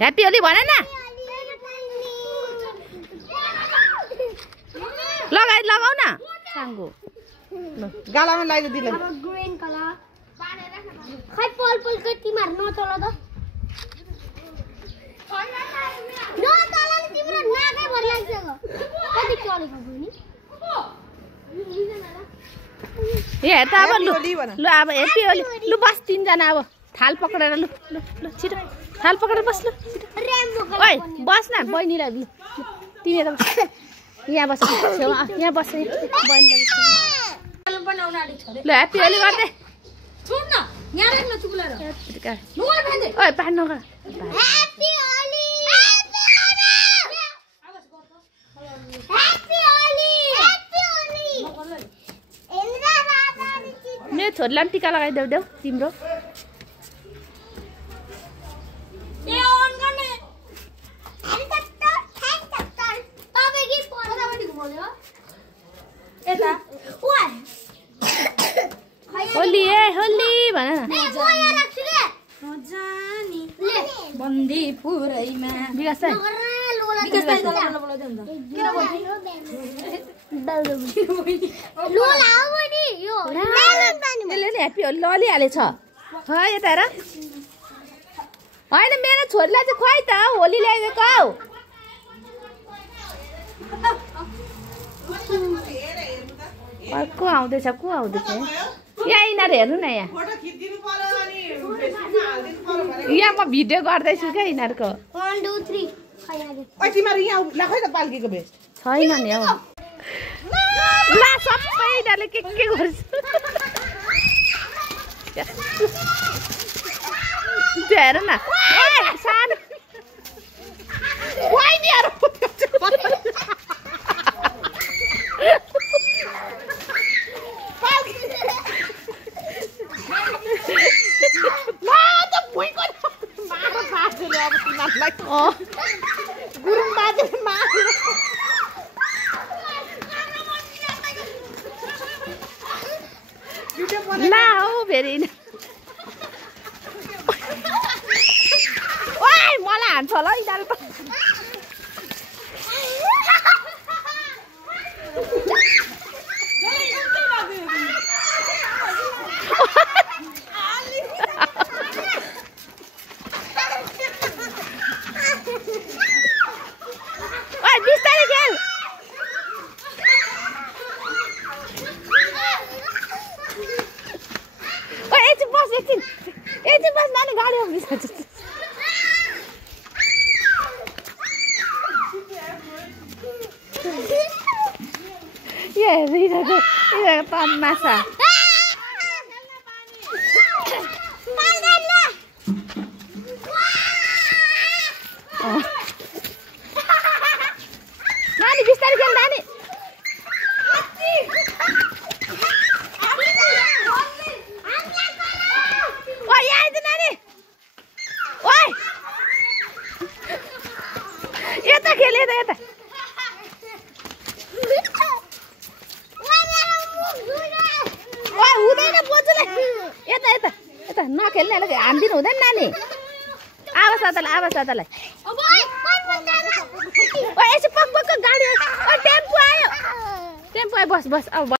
Happy Holi भन न। लगाउ न साङ्गो। गालामा लगाइदियो दिले। ग्रीन कलर खै पर्पल को तिमीहरु नचल त। नचल नि तिम्रो नाकै भरि लाग्छ कति चलेको बहिनी। ए हेर त अब लु अब ह्याप्पी होली। लु बस तीनजना अब थाल पक्रेर लु लु लु छिटो थाल पक्रेर बस लु छिटो। ओइ बस न बहिनीलाई लु तिमी त यहाँ बस यहाँ बस बहिनीलाई ल ह्याप्पी होली गर्दै छोड न यहाँ राख्न चुकुलेर ओइ पाड नगर। Happy Holi happy Holi happy Holi Indra राजा मेरो छोरीलाई पनि टिका लगाइदेऊ देऊ तिम्रो। ए अन गर्ने तपाईँ के पर्दापट्टि घुमाउँदै हो यता ओइ होली ए होली भन न। बन्दी पुरैमा विकास चाहिँ यसले नि ह्याप्पी होली ललिहालेछ है यता हेर। होइन मेरो छोरीलाई चाहिँ खुवाइ त होली ल्याइदिएको हौ। को आउँदैछ को आउँदैछ यहाँ यिनीहरू हेर्नु न यहाँ यहाँ म भिडियो गर्दैछु क्या यिनीहरूको। 1 2 3 ओइ तिमीहरु यहाँ लखै त पाल्कीको भेस्ट छैन नि हौ। ल सबै यिनीहरूले के गर्छ त्यो हेर न सानो गुरुङ बाजे ला हौ फेरि ओइ मलाई हान्छ होला यिनीहरू त। ओइ बिस्तारै खेल। ओइ एकछिन बस एकछिन बस नानी गाडी आउँदैछ। यिनीहरूको तमासा नानी बिस्तारै खेल नानी। ओइ यहाँ आइज नानी ओइ यता खेल यता यता। ओइ हुँदैन बोजूलाई यता यता यता नखेल्ने हान्दिनु हुँदैन नानी। आवाज दादालाई ओइ यसो पक गाडी टेम्पो आयो बस अब